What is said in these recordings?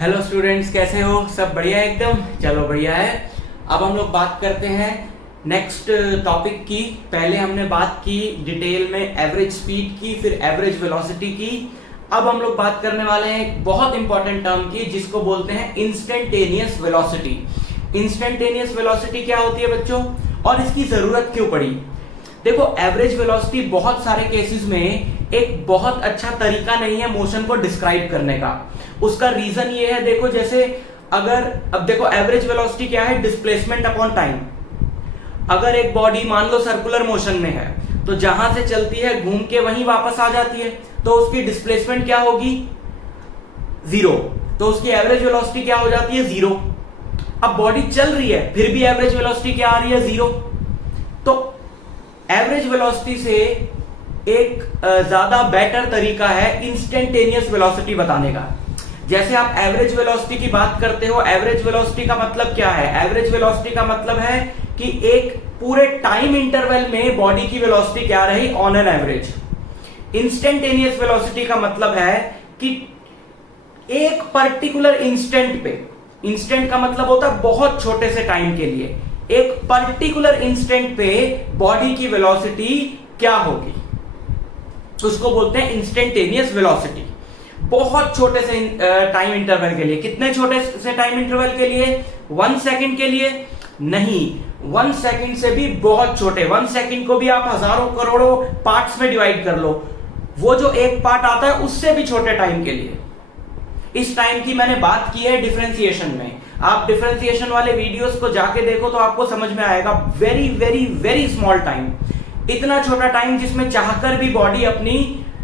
Hello students, कैसे हो? सब बढ़िया है एकदम। चलो बढ़िया है। अब हम लोग बात करते हैं नेक्स्ट टॉपिक की। पहले हमने बात की डिटेल में एवरेज स्पीड की, फिर एवरेज वेलोसिटी की। अब हम लोग बात करने वाले हैं एक बहुत इंपॉर्टेंट टर्म की, जिसको बोलते हैं इंस्टेंटेनियस वेलोसिटी। इंस्टेंटेनियस वेलोसिटी क्या होती है बच्चों, और इसकी जरूरत क्यों पड़ी? देखो, एवरेज वेलोसिटी बहुत सारे केसेस में एक बहुत अच्छा तरीका नहीं है मोशन को डिस्क्राइब करने का। उसका रीजन ये है, देखो जैसे अब देखो एवरेज वेलोसिटी क्या है? Displacement upon time. अगर एक बॉडी मान लो सर्कुलर मोशन में है, तो जहां से चलती है घूम के वहीं वापस आ जाती है, तो उसकी डिस्प्लेसमेंट क्या होगी? जीरो। तो उसकी एवरेज वेलोसिटी क्या हो जाती है? जीरो। अब बॉडी चल रही है, फिर भी एवरेज वेलोसिटी क्या आ रही है? जीरो। तो एवरेज वेलोसिटी से एक ज्यादा बेटर तरीका है इंस्टेंटेनियस वेलोसिटी बताने का। जैसे आप एवरेज वेलोसिटी की बात करते हो, एवरेज वेलोसिटी का मतलब क्या है? एवरेज वेलोसिटी का मतलब है कि एक पूरे टाइम इंटरवल में बॉडी की वेलोसिटी क्या रही on an average. Instantaneous velocity का मतलब है कि एक पर्टिकुलर इंस्टेंट पे, इंस्टेंट का मतलब होता है बहुत छोटे से टाइम के लिए, एक पर्टिकुलर इंस्टेंट पे बॉडी की वेलोसिटी क्या होगी, उसको बोलते हैं इंस्टेंटेनियस वेलोसिटी। बहुत छोटे से टाइम इंटरवल के लिए। कितने छोटे से टाइम इंटरवल के लिए? 1 सेकंड के लिए नहीं, 1 सेकंड से भी बहुत छोटे। 1 सेकंड को भी आप हजारों करोड़ों पार्ट्स में डिवाइड कर लो, वो जो एक पार्ट आता है उससे भी छोटे टाइम के लिए। इस टाइम की मैंने बात की है डिफरेंशिएशन में। आप डिफरेंशिएशन वाले वीडियोस को जाके देखो तो आपको समझ में आएगा। Very very very small time, इतना छोटा टाइम जिसमें चाहकर भी बॉडी अपनी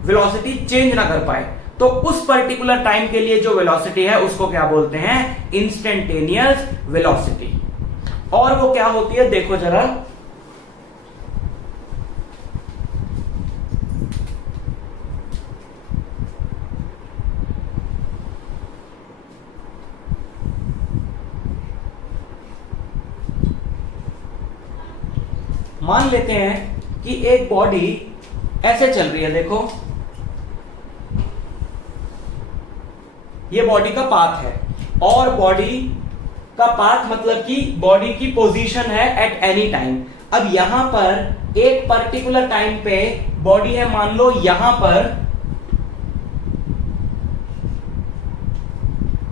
वेलोसिटी चेंज ना कर पाए, तो उस पर्टिकुलर टाइम के लिए जो वेलोसिटी है उसको क्या बोलते हैं? Instantaneous velocity. और वो क्या होती है देखो जरा। मान लेते हैं कि एक बॉडी ऐसे चल रही है, देखो ये बॉडी का पाथ है, और बॉडी का पाथ मतलब कि बॉडी की पोजीशन है एट एनी टाइम। अब यहां पर एक पर्टिकुलर टाइम पे बॉडी है, मान लो यहां पर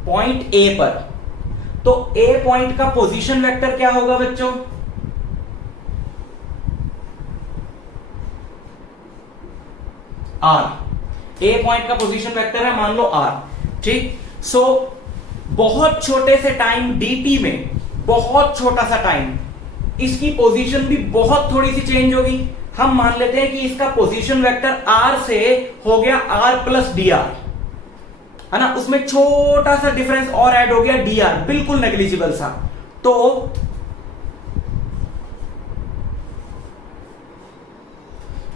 पॉइंट ए पर, तो ए पॉइंट का पोजीशन वेक्टर क्या होगा बच्चों? आर। ए पॉइंट का पोजीशन वेक्टर है मान लो आर, ठीक। सो बहुत छोटे से टाइम dt में, बहुत छोटा सा टाइम, इसकी पोजीशन भी बहुत थोड़ी सी चेंज होगी। हम मान लेते हैं कि इसका पोजीशन वेक्टर r से हो गया r प्लस dr, है ना, उसमें छोटा सा डिफरेंस और ऐड हो गया dr, बिल्कुल नेग्लिजिबल सा। तो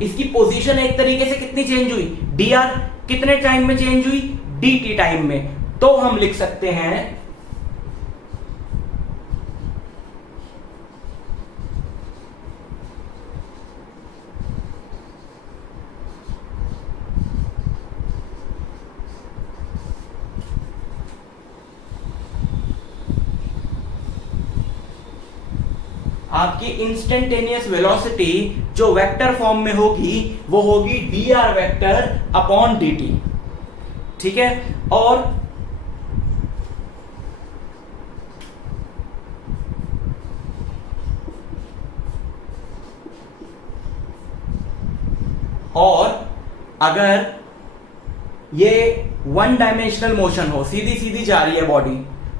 इसकी पोजीशन एक तरीके से कितनी चेंज हुई? dr कितने टाइम में चेंज हुई? dt टाइम में। तो हम लिख सकते हैं आपकी इंस्टेंटेनियस वेलोसिटी जो वेक्टर फॉर्म में होगी वो होगी dr वेक्टर अपॉन dt, ठीक है। और अगर ये 1 डायमेंशनल मोशन हो, सीधी सीधी जा रही है बॉडी,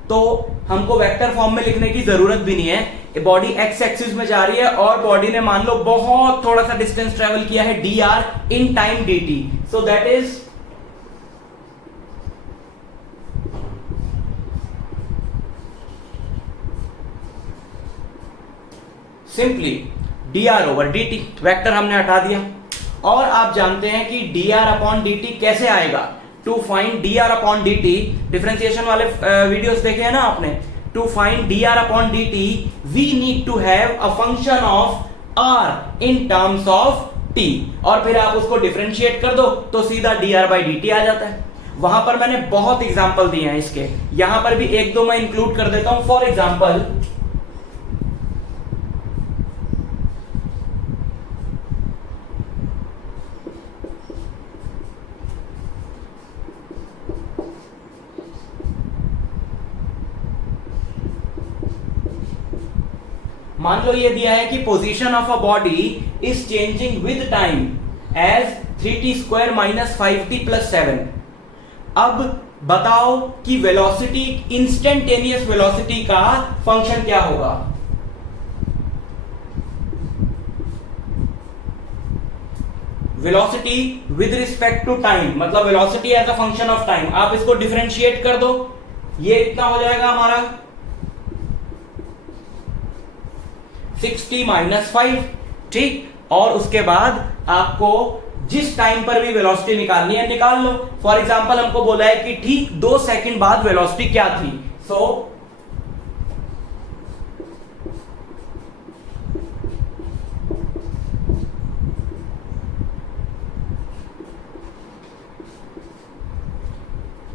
तो हमको वेक्टर फॉर्म में लिखने की जरूरत भी नहीं है। बॉडी एक्स एक्सिस में जा रही है और बॉडी ने मान लो बहुत थोड़ा सा डिस्टेंस ट्रेवल किया है dr in time dt, so that is simply dr over dt। Vector हमने हटा दिया। और आप जानते हैं कि dr अपॉन dt कैसे आएगा? To find dr upon dt, differentiation वाले वीडियोस देखे हैं ना आपने। To find dr upon dt we need to have a function of r in terms of t, और फिर आप उसको डिफरेंशिएट कर दो तो सीधा dr बाई dt आ जाता है। वहां पर मैंने बहुत एग्जांपल दिए हैं इसके, यहां पर भी एक दो मैं इंक्लूड कर देता हूं। फॉर एग्जांपल मान लो ये दिया है कि position of a body is changing with time as 3t² minus 5t plus 7। अब बताओ कि वेलोसिटी, इंस्टेंटेनियस वेलोसिटी का फंक्शन क्या होगा। Velocity with respect to time, मतलब velocity as a function of time. आप इसको डिफरेंशिएट कर दो, ये इतना हो जाएगा हमारा 60 माइनस 5, ठीक। और उसके बाद आपको जिस टाइम पर भी वेलोसिटी निकालनी है निकाल लो। फॉर एग्जांपल हमको बोला है कि ठीक 2 सेकंड बाद वेलोसिटी क्या थी, सो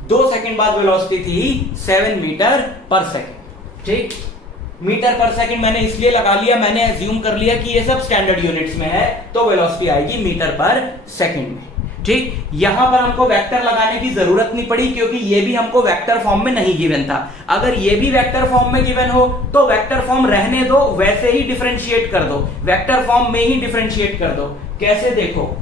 दो सेकंड बाद वेलोसिटी थी 7 मीटर पर सेकंड, ठीक। मीटर पर सेकंड मैंने इसलिए लगा लिया, मैंने एज्यूम कर लिया कि ये सब स्टैंडर्ड यूनिट्स में है, तो वेलोसिटी आएगी मीटर पर सेकंड में, ठीक। यहां पर हमको वेक्टर लगाने की जरूरत नहीं पड़ी क्योंकि ये भी हमको वेक्टर फॉर्म में नहीं गिवन था। अगर ये भी वेक्टर फॉर्म में गिवन हो तो वेक्टर फॉर्म रहने दो, वैसे ही डिफरेंशिएट कर दो, वेक्टर फॉर्म में ही डिफरेंशिएट कर दो। कैसे, देखो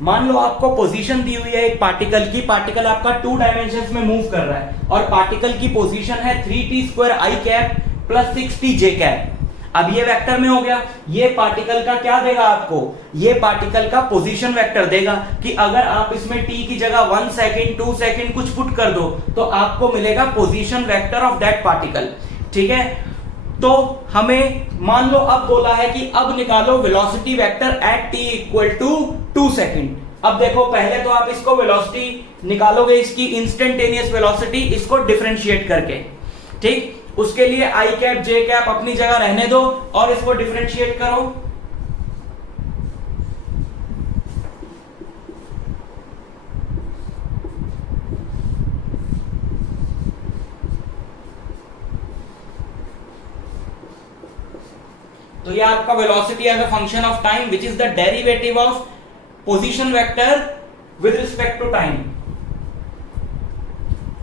मान लो आपको पोजीशन दी हुई है एक पार्टिकल की, पार्टिकल आपका 2 डायमेंशंस में मूव कर रहा है और पार्टिकल की पोजीशन है 3t² i cap plus 6t j cap. अब ये वेक्टर में हो गया, ये पार्टिकल का क्या देगा आपको, ये पार्टिकल का पोजीशन वेक्टर देगा कि अगर आप इसमें t की जगह 1 सेकंड 2 सेकंड कुछ पुट कर दो तो आपको मिलेगा position vector of that particle, ठीक है। तो हमें मान लो अब बोला है कि अब निकालो velocity vector at t equal to 2 second. अब देखो पहले तो आप इसको वेलोसिटी निकालोगे, इसकी इंस्टेंटेनियस वेलोसिटी, इसको डिफरेंशिएट करके, ठीक। उसके लिए i कैप j कैप अपनी जगह रहने दो और इसको डिफरेंशिएट करो। तो ये आपका velocity as a function of time which is the derivative of position vector with respect to time.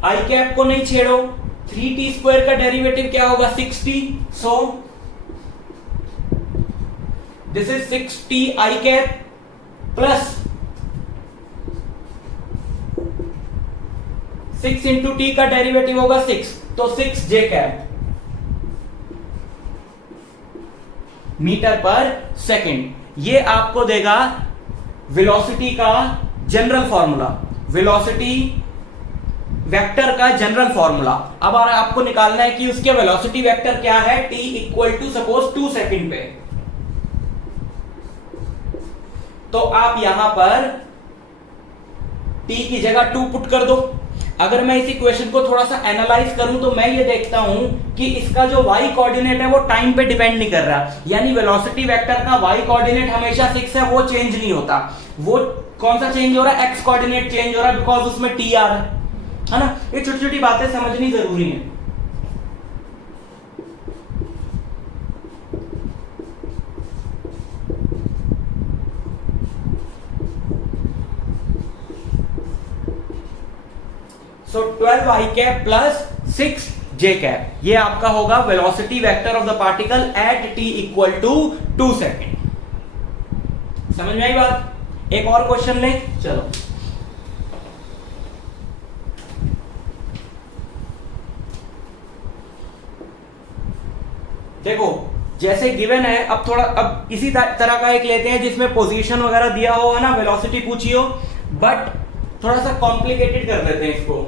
I cap को नहीं छेड़ो, 3t² का डेरिवेटिव क्या होगा 6t, so this is 6t i cap plus 6 into t का derivative होगा 6, तो 6 j cap meter पर सेकंड। ये आपको देगा वेलोसिटी का जनरल फॉर्मूला, वेलोसिटी वेक्टर का जनरल फॉर्मूला। अब आपको निकालना है कि उसके वेलोसिटी वेक्टर क्या है, t equal to suppose 2 second पे। तो आप यहां पर t की जगह 2 पुट कर दो। अगर मैं इस इक्वेशन को थोड़ा सा एनालाइज करूं तो मैं ये देखता हूं कि इसका जो y कोऑर्डिनेट है वो टाइम पे डिपेंड नहीं कर रहा, यानी वेलोसिटी वेक्टर का y कोऑर्डिनेट हमेशा 6 है, वो चेंज नहीं होता। वो कौन सा चेंज हो रहा है, x कोऑर्डिनेट चेंज हो रहा है बिकॉज उसमें t आ रहा है ना। ये छोटी छोटी बातें समझनी जरूरी है। So 12 i cap plus 6 j cap, ये आपका होगा velocity vector of the particle at t equal to 2 second. समझ में आई बात। एक और क्वेश्चन ले, चलो देखो जैसे गिवन है, अब थोड़ा अब इसी तरह का एक लेते हैं जिसमें पोजीशन वगैरह दिया हो है ना, वेलोसिटी पूछी हो, बट थोड़ा सा कॉम्प्लिकेटेड कर देते हैं इसको।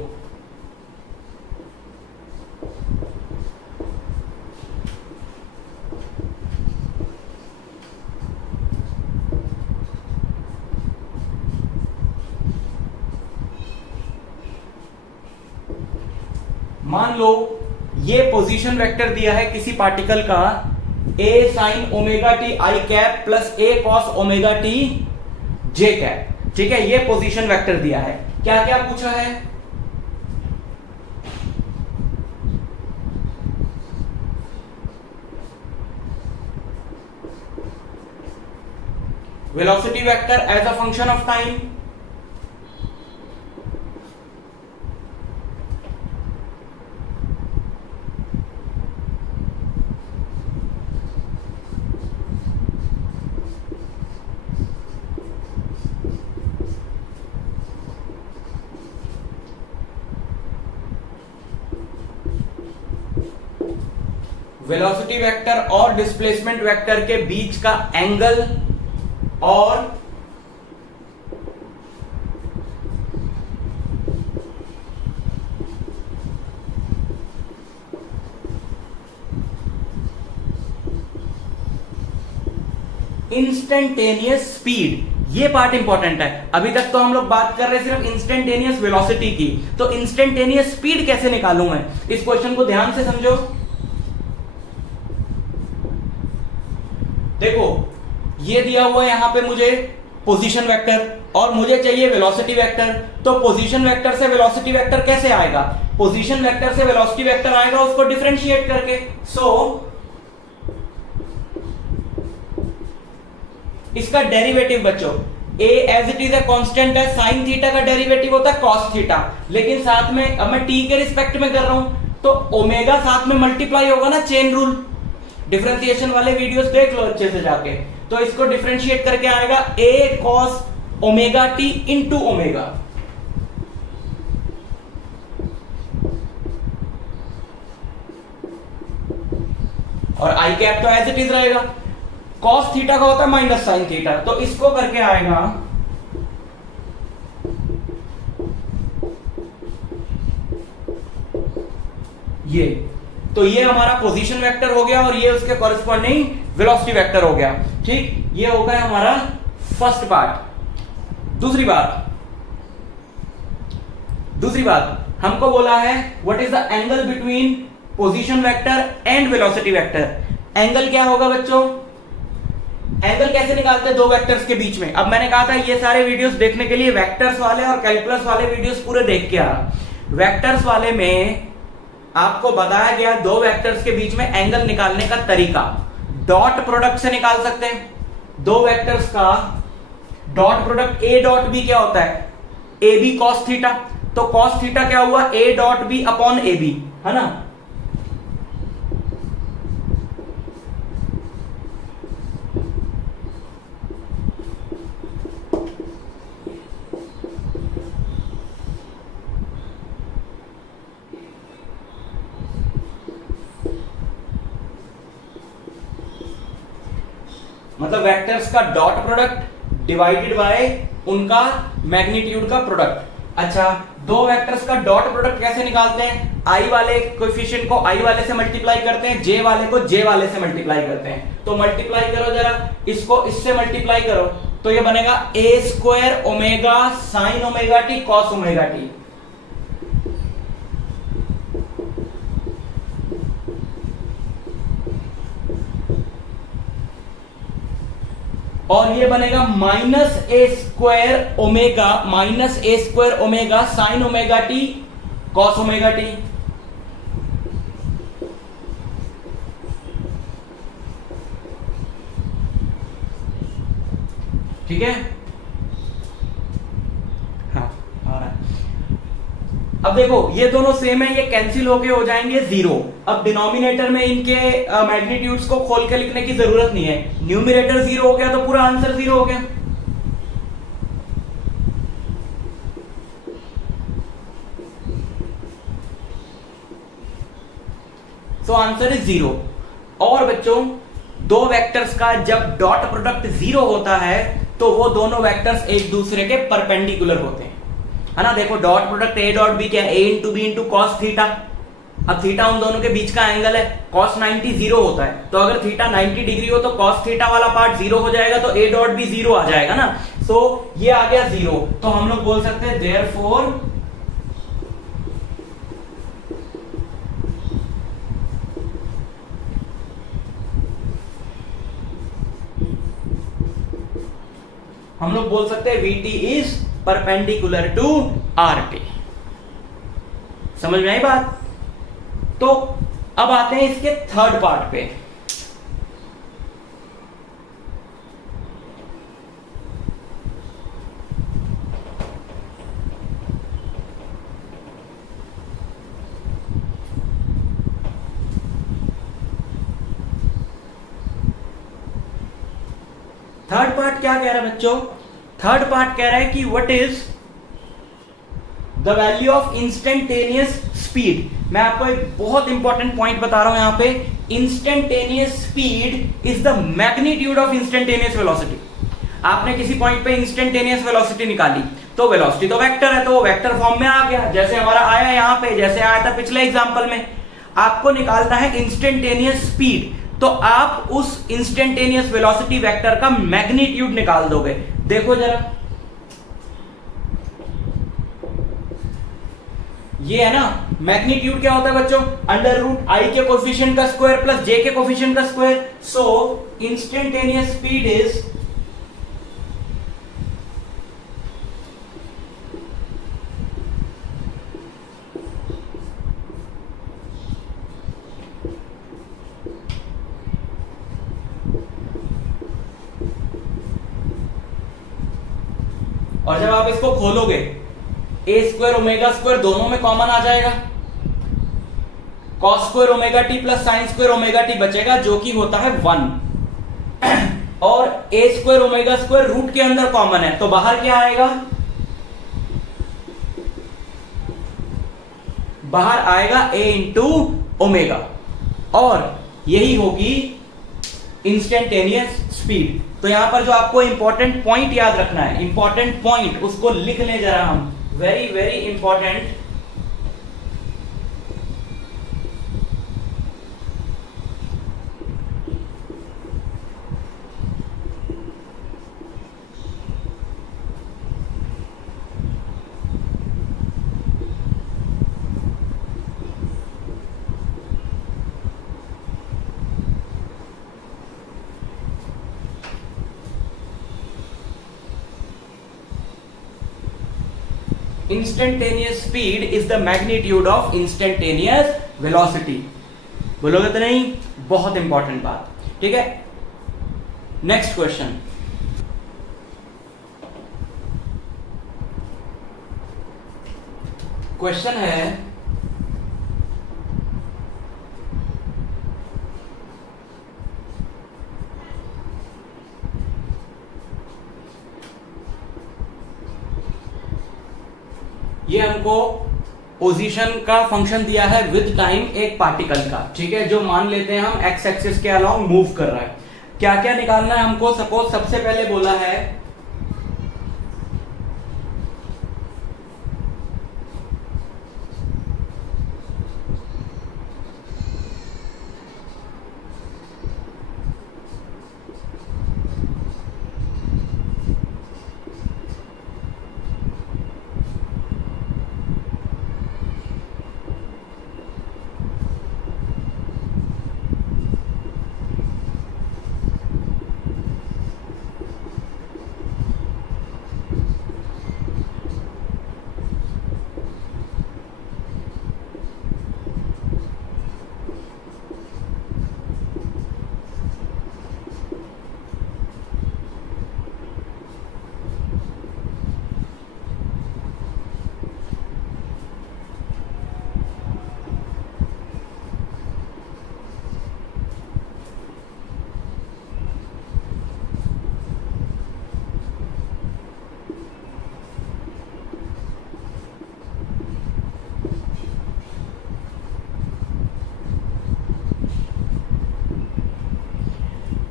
मान लो ये पोजीशन वेक्टर दिया है किसी पार्टिकल का a sin omega T I cap plus a cos omega T J cap, ठीक है, ये पोजीशन वेक्टर दिया है। क्या क्या पूछा है? Velocity vector as a function of time, velocity vector और डिस्प्लेसमेंट वेक्टर के बीच का एंगल और इंस्टेंटेनियस स्पीड, ये पार्ट इंपॉर्टेंट है। अभी तक तो हम लोग बात कर रहे हैं सिर्फ इंस्टेंटेनियस वेलोसिटी की, तो इंस्टेंटेनियस स्पीड कैसे निकालूं मैं? इस क्वेश्चन को ध्यान से समझो। देखो ये दिया हुआ है यहां पे मुझे पोजीशन वेक्टर और मुझे चाहिए वेलोसिटी वेक्टर, तो पोजीशन वेक्टर से वेलोसिटी वेक्टर कैसे आएगा? पोजीशन वेक्टर से वेलोसिटी वेक्टर आएगा उसको डिफरेंशिएट करके। इसका डेरिवेटिव बच्चों a as it is a constant है, साइन थीटा का डेरिवेटिव होता है कॉस थीटा, लेकिन साथ में अब मैं t के रिस्पेक्ट में कर रहा हूं तो ओमेगा साथ में मल्टीप्लाई होगा ना, चेन रूल। डिफरेंशिएशन वाले वीडियोस देख लो अच्छे से जाके, तो इसको डिफरेंशिएट करके आएगा a cos omega t into omega. और आई कैप तो एज इट इज रहेगा, cos थीटा का होता है माइनस साइन थीटा, तो इसको करके आएगा ये, तो ये हमारा पोजीशन वेक्टर हो गया और ये उसके कॉरेस्पॉन्डिंग वेलोसिटी वेक्टर हो गया। ठीक, ये हो गया हमारा फर्स्ट पार्ट। दूसरी बात हमको बोला है what is the angle between position vector and velocity vector. Angle क्या होगा बच्चों? एंगल कैसे निकालते हैं दो वेक्टर्स के बीच में? अब मैंने कहा था ये सारे वीडियोस देखने के लिए वेक्टर्स वाले और कैलकुलस वाले वीडियोस पूरे देख के आ। वेक्टर्स वाले में आपको बताया गया दो वेक्टर्स के बीच में एंगल निकालने का तरीका डॉट प्रोडक्ट से निकाल सकते हैं। दो वेक्टर्स का dot product a dot b क्या होता है? ए बी कॉस थीटा, तो कॉस थीटा क्या हुआ? a dot b upon A B, है ना। मतलब वेक्टर्स का डॉट प्रोडक्ट डिवाइडेड बाय उनका मैग्नीट्यूड का प्रोडक्ट। अच्छा, दो वेक्टर्स का डॉट प्रोडक्ट कैसे निकालते हैं? आई वाले कोएफिशिएंट को आई वाले से मल्टीप्लाई करते हैं, जे वाले को जे वाले से मल्टीप्लाई करते हैं। तो मल्टीप्लाई करो जरा, इसको इससे मल्टीप्लाई करो तो ये बनेगा A square omega sine omega T cos omega T. और ये बनेगा minus A square omega sine omega T cos omega T. ठीक है, हाँ आ रहा है। अब देखो ये दोनों सेम है, ये कैंसिल होके हो जाएंगे जीरो। अब डिनोमिनेटर में इनके मैग्नीट्यूड्स को खोल के लिखने की जरूरत नहीं है, न्यूमरेटर जीरो हो गया तो पूरा आंसर जीरो हो गया। So answer is zero. और बच्चों दो वेक्टर्स का जब डॉट प्रोडक्ट जीरो होता है तो वो दोनों वेक्टर्स एक दूसरे के परपेंडिकुलर होते हैं। है ना। देखो dot product A dot B क्या है, A into B into cos theta. अब थीटा उन दोनों के बीच का एंगल है, कॉस 90 जीरो होता है, तो अगर थीटा 90 डिग्री हो तो कॉस थीटा वाला पार्ट जीरो हो जाएगा, तो ए डॉट बी जीरो आ जाएगा ना। सो ये आ गया जीरो, तो हम लोग बोल सकते हैं देयरफॉर हम लोग बोल सकते हैं VT is perpendicular to RT। समझ में आई बात। तो अब आते हैं इसके थर्ड पार्ट पे। थर्ड पार्ट क्या कह रहा है बच्चों, थर्ड पार्ट कह रहा है कि what is the value of instantaneous speed. मैं आपको एक बहुत इंपॉर्टेंट पॉइंट बता रहा हूं यहां पे, instantaneous speed is the magnitude of instantaneous velocity. आपने किसी पॉइंट पे इंस्टेंटेनियस वेलोसिटी निकाली, तो वेलोसिटी तो वेक्टर है, तो वो वेक्टर फॉर्म में आ गया, जैसे हमारा आया यहां पे, जैसे आया था पिछले एग्जांपल में। आपको निकालना है इंस्टेंटेनियस स्पीड, तो आप उस इंस्टेंटेनियस वेलोसिटी वेक्टर का मैग्नीट्यूड निकाल दोगे। देखो जरा, ये है ना मैग्नीट्यूड, क्या होता है बच्चों, अंडर रूट आई के कोफिशिएंट का स्क्वायर प्लस जे के कोफिशिएंट का square. So instantaneous speed is और जब आप इसको खोलोगे ए स्क्वायर ओमेगा स्क्वायर दोनों में कॉमन आ जाएगा, cos square omega T plus sine square omega T बचेगा, जो कि होता है 1 और ए स्क्वायर ओमेगा स्क्वायर रूट के अंदर कॉमन है, तो बाहर क्या आएगा, बाहर आएगा ए इंटू ओमेगा, और यही होगी इंस्टेंटेनियस स्पीड। तो यहां पर जो आपको इंपॉर्टेंट पॉइंट याद रखना है, इंपॉर्टेंट पॉइंट उसको लिख ले जरा हम, very very important. Instantaneous speed is the magnitude of instantaneous velocity. बोलोगे तो नहीं, बहुत इंपॉर्टेंट बात, ठीक है। नेक्स्ट क्वेश्चन, क्वेश्चन है ये हमको पोजीशन का फंक्शन दिया है विद टाइम एक पार्टिकल का, ठीक है, जो मान लेते हैं हम एक्स एक्सिस के अलोंग मूव कर रहा है। क्या क्या निकालना है हमको, सपोज सबसे पहले बोला है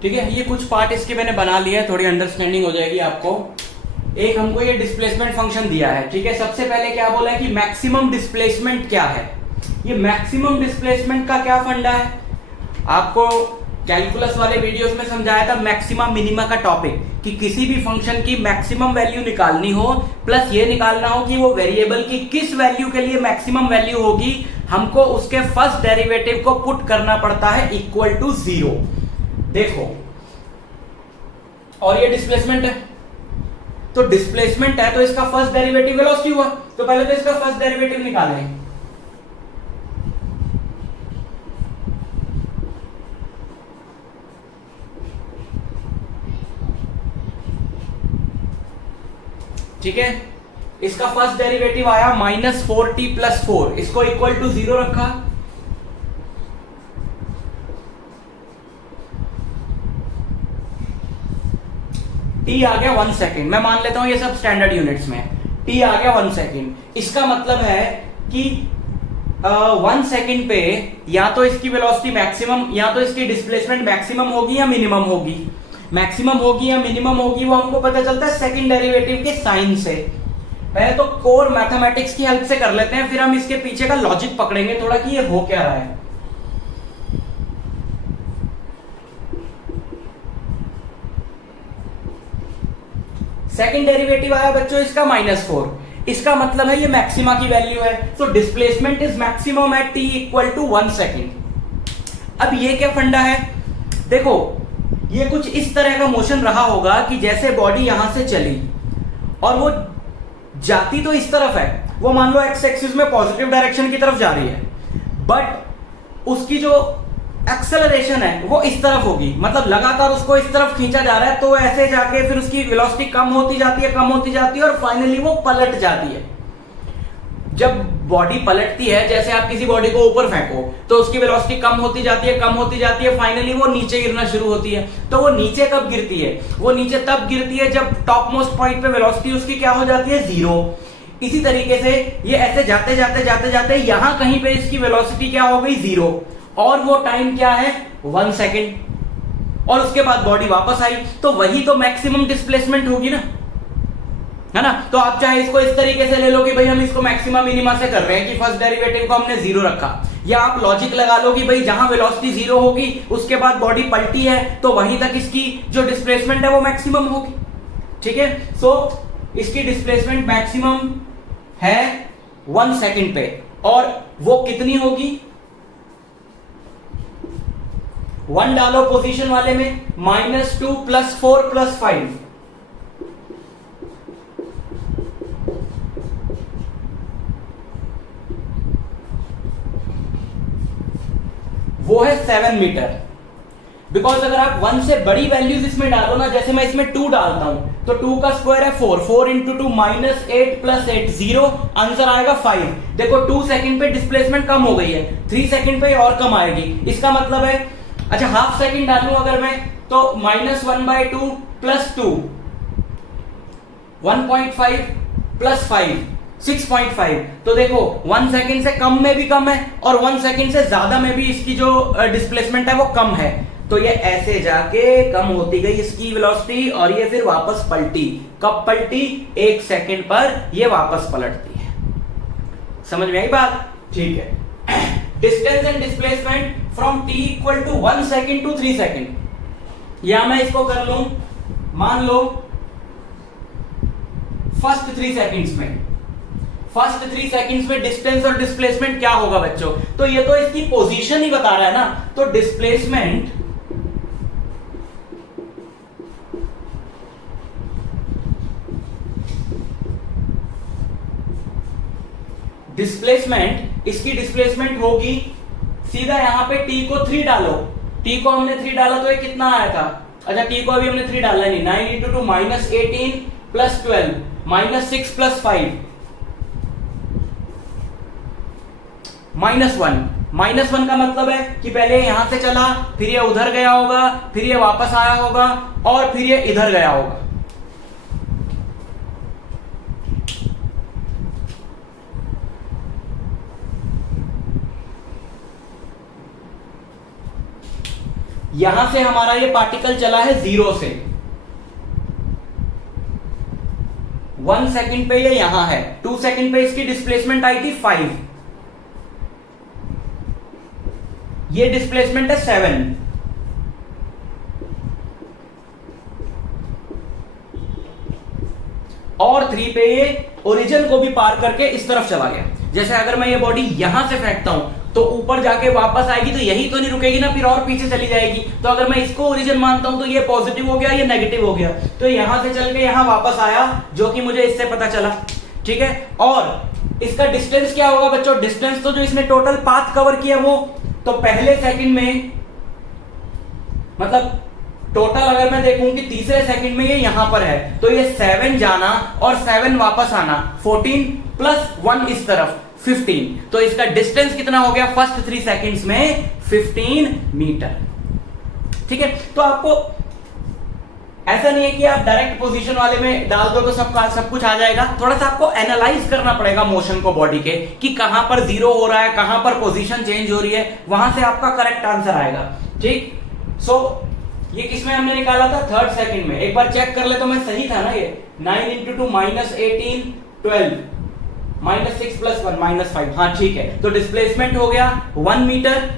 ठीक है, ये कुछ पार्ट इसके मैंने बना लिया है, थोड़ी अंडरस्टैंडिंग हो जाएगी आपको। एक हमको ये डिस्प्लेसमेंट फंक्शन दिया है, ठीक है। सबसे पहले क्या बोला है कि मैक्सिमम डिस्प्लेसमेंट क्या है। ये मैक्सिमम डिस्प्लेसमेंट का क्या फंडा है, आपको कैलकुलस वाले वीडियोस में समझाया था मैक्सिमा मिनिमा का टॉपिक, कि किसी भी फंक्शन की मैक्सिमम वैल्यू निकालनी हो प्लस ये निकालना हो कि वो वेरिएबल की किस वैल्यू के लिए मैक्सिमम वैल्यू होगी, हमको उसके फर्स्ट डेरिवेटिव को पुट करना पड़ता है इक्वल टू 0। देखो, और ये डिस्प्लेसमेंट है, तो डिस्प्लेसमेंट है तो इसका फर्स्ट डेरिवेटिव वेलोसिटी हुआ, तो पहले तो इसका फर्स्ट डेरिवेटिव निकालें। ठीक है, इसका फर्स्ट डेरिवेटिव आया -4t + 4, इसको इक्वल टू 0 रखा। t आ गया 1 सेकेंड, मैं मान लेता हूं ये सब स्टैंडर्ड यूनिट्स में, t आ गया 1 सेकेंड। इसका मतलब है कि 1 सेकेंड पे या तो इसकी वेलोसिटी मैक्सिमम या तो इसकी डिस्प्लेसमेंट मैक्सिमम होगी या मिनिमम होगी। मैक्सिमम होगी या मिनिमम होगी वो हमको पता चलता है सेकंड डेरिवेटिव के साइन से। पहले तो कोर मैथमेटिक्स की हेल्प से कर लेते हैं, फिर हम इसके पीछे का लॉजिक पकड़ेंगे थोड़ा कि ये हो क्या रहा है। सेकंड डेरिवेटिव आया बच्चों इसका -4, इसका मतलब है ये मैक्सिमा की वैल्यू है, so displacement is maximum at t = 1 second. अब ये क्या फंडा है, देखो ये कुछ इस तरह का मोशन रहा होगा कि जैसे बॉडी यहां से चली और वो जाती तो इस तरफ है, वो मान लो एक्स एक्सिस में पॉजिटिव डायरेक्शन की तरफ जा रही है, बट उसकी जो एक्सेलरेशन है वो इस तरफ होगी, मतलब लगातार उसको इस तरफ खींचा जा रहा है, तो ऐसे जाके फिर उसकी वेलोसिटी कम होती जाती है, कम होती जाती है और फाइनली वो पलट जाती है। जब बॉडी पलटती है, जैसे आप किसी बॉडी को ऊपर फेंको तो उसकी वेलोसिटी कम होती जाती है, कम होती जाती है, फाइनली वो नीचे गिरना शुरू होती है। तो वो नीचे कब गिरती है, वो नीचे तब गिरती है जब टॉप मोस्ट पॉइंट पे वेलोसिटी उसकी क्या हो जाती है, 0। इसी तरीके से ये ऐसे जाते जाते जाते जाते यहां कहीं पे इसकी वेलोसिटी क्या हो गई, 0, और वो टाइम क्या है, 1 सेकेंड, और उसके बाद बॉडी वापस आई, तो वही तो मैक्सिमम डिस्प्लेसमेंट होगी ना, है ना। तो आप चाहे इसको इस तरीके से ले लो कि भाई हम इसको मैक्सिमा मिनिमा से कर रहे हैं कि फर्स्ट डेरिवेटिव को हमने 0 रखा, या आप लॉजिक लगा लो कि भाई जहां वेलोसिटी 0 होगी उसके बाद बॉडी पलटी है तो वहीं तक इसकी जो डिस्प्लेसमेंट है वो मैक्सिमम होगी। ठीक है, सो इसकी डिस्प्लेसमेंट मैक्सिमम है 1 सेकेंड पे, और वो कितनी होगी, 1 डालो पोजीशन वाले में, -2 + 4 + 5, वो है 7 मीटर। बिकॉज अगर आप 1 से बड़ी वैल्यूज इसमें डालो ना, जैसे मैं इसमें 2 डालता हूं तो 2 का स्क्वायर है 4, 4 × 2 -8 + 8 0, आंसर आएगा 5। देखो 2 सेकंड पे डिस्प्लेसमेंट कम हो गई है, 3 सेकंड पे और कम आएगी। इसका मतलब है, अच्छा हाफ सेकंड डालूं अगर मैं तो -1/2 + 2, 1.5 + 5 6.5। तो देखो 1 सेकंड से कम में भी कम है और 1 सेकंड से ज्यादा में भी इसकी जो डिस्प्लेसमेंट है वो कम है। तो ये ऐसे जाके कम होती गई इसकी वेलोसिटी और ये फिर वापस पलटी। कब पलटी, 1 सेकंड पर ये वापस पलटती है। समझ में आई बात? ठीक है। Distance and displacement from t = 1 second to 3 second. या मैं इसको कर लूं, मान लो फर्स्ट 3 सेकंड्स में, फर्स्ट 3 सेकंड्स में डिस्टेंस और डिस्प्लेसमेंट क्या होगा बच्चों? तो ये तो इसकी पोजीशन ही बता रहा है ना, तो डिस्प्लेसमेंट इसकी डिस्प्लेसमेंट होगी सीधा यहां पे t को 3 डालो, t को हमने 3 डाला तो ये कितना आया था? अच्छा t को अभी हमने 3 डाला नहीं, 9 × 2 -18 + 12 -6 + 5 -1 का मतलब है कि पहले यहां से चला, फिर ये उधर गया होगा, फिर ये वापस आया होगा और फिर ये इधर गया होगा। यहां से हमारा ये पार्टिकल चला है 0 से, 1 सेकंड पे ये यहां है, 2 सेकंड पे इसकी डिस्प्लेसमेंट आई थी 5, ये डिस्प्लेसमेंट है 7, और 3 पे ये ओरिजिन को भी पार करके इस तरफ चला गया। जैसे अगर मैं ये बॉडी यहां से फेंकता हूं तो ऊपर जाके वापस आएगी, तो यही तो नहीं रुकेगी ना, फिर और पीछे चली जाएगी। तो अगर मैं इसको ओरिजिन मानता हूं तो ये पॉजिटिव हो गया, ये नेगेटिव हो गया, तो यहां से चल के यहां वापस आया, जो कि मुझे इससे पता चला। ठीक है, और इसका डिस्टेंस क्या होगा बच्चों? डिस्टेंस तो जो इसने टोटल पाथ कवर किया वो, तो पहले सेकंड में, मतलब टोटल अगर मैं देखूं कि तीसरे सेकंड में ये यहां पर है, तो ये 7 जाना और 7 वापस आना, 14 प्लस 1 इस तरफ 15, तो इसका डिस्टेंस कितना हो गया फर्स्ट 3 सेकंड्स में? 15 मीटर। ठीक है, तो आपको ऐसा नहीं है कि आप डायरेक्ट पोजीशन वाले में डाल दो तो सब कुछ आ जाएगा। थोड़ा सा आपको एनालाइज करना पड़ेगा मोशन को बॉडी के, कि कहां पर जीरो हो रहा है, कहां पर पोजीशन चेंज हो रही है, वहां से आपका करेक्ट आंसर आएगा। ठीक, सो ये किसमें हमने निकाला था? 3rd सेकंड में। एक बार चेक कर ले तो मैं सही था ना? ये 9 × 2 -18 12 -6 + 1 -5, हाँ ठीक है। तो डिस्प्लेसमेंट हो गया 1 मीटर,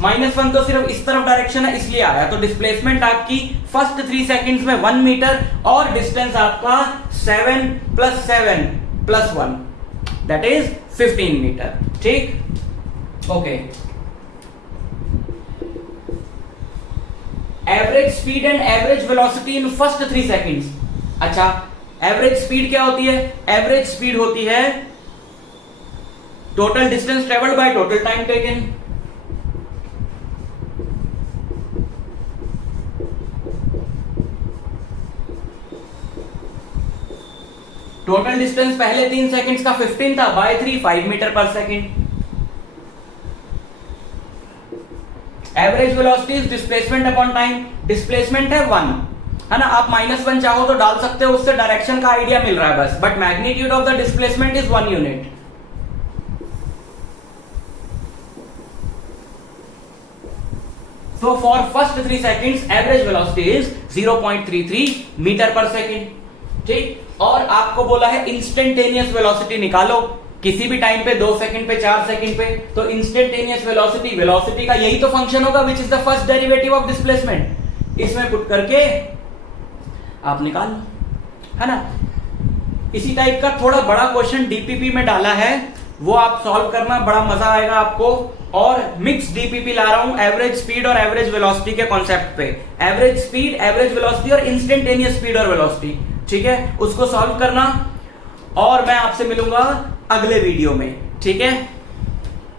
-1 तो सिर्फ इस तरफ डायरेक्शन है इसलिए आया, तो डिस्प्लेसमेंट आपकी फर्स्ट 3 सेकंड्स में 1 मीटर, और डिस्टेंस आपका 7 + 7 + 1 दैट इज 15 मीटर। ठीक, okay. Average speed and average velocity in first 3 seconds. अच्छा, एवरेज स्पीड क्या होती है? एवरेज स्पीड होती है total distance travelled by total time taken. Total distance पहले 3 सेकंड्स का 15 था, बाय 3 5 मीटर पर second. Average velocity is displacement upon time, displacement है 1, है ना? आप -1 चाहो तो डाल सकते हो, उससे डायरेक्शन का आइडिया मिल रहा है बस, but magnitude of the displacement is 1 unit. So for first 3 seconds average velocity is 0.33 metre पर सेकंड। ठीक, और आपको बोला है इंस्टेंटेनियस वेलोसिटी निकालो किसी भी टाइम पे, 2 सेकंड पे, 4 सेकंड पे। तो इंस्टेंटेनियस वेलोसिटी, वेलोसिटी का यही तो फंक्शन होगा विच is the first derivative of displacement. इसमें पुट करके आप निकाल लो, है ना? इसी टाइप का थोड़ा बड़ा क्वेश्चन डीपीपी में डाला है, वो आप सॉल्व करना, बड़ा मजा आएगा आपको। और मिक्स डीपीपी ला रहा हूं एवरेज स्पीड और एवरेज वेलोसिटी के कॉन्सेप्ट पे। एवरेज स्पीड, एवरेज वेलोसिटी और इंस्टेंटेनियस स्पीड और वेलोसिटी, ठीक है, उसको सॉल्व करना। और मैं आपसे मिलूंगा अगले वीडियो में, ठीक है।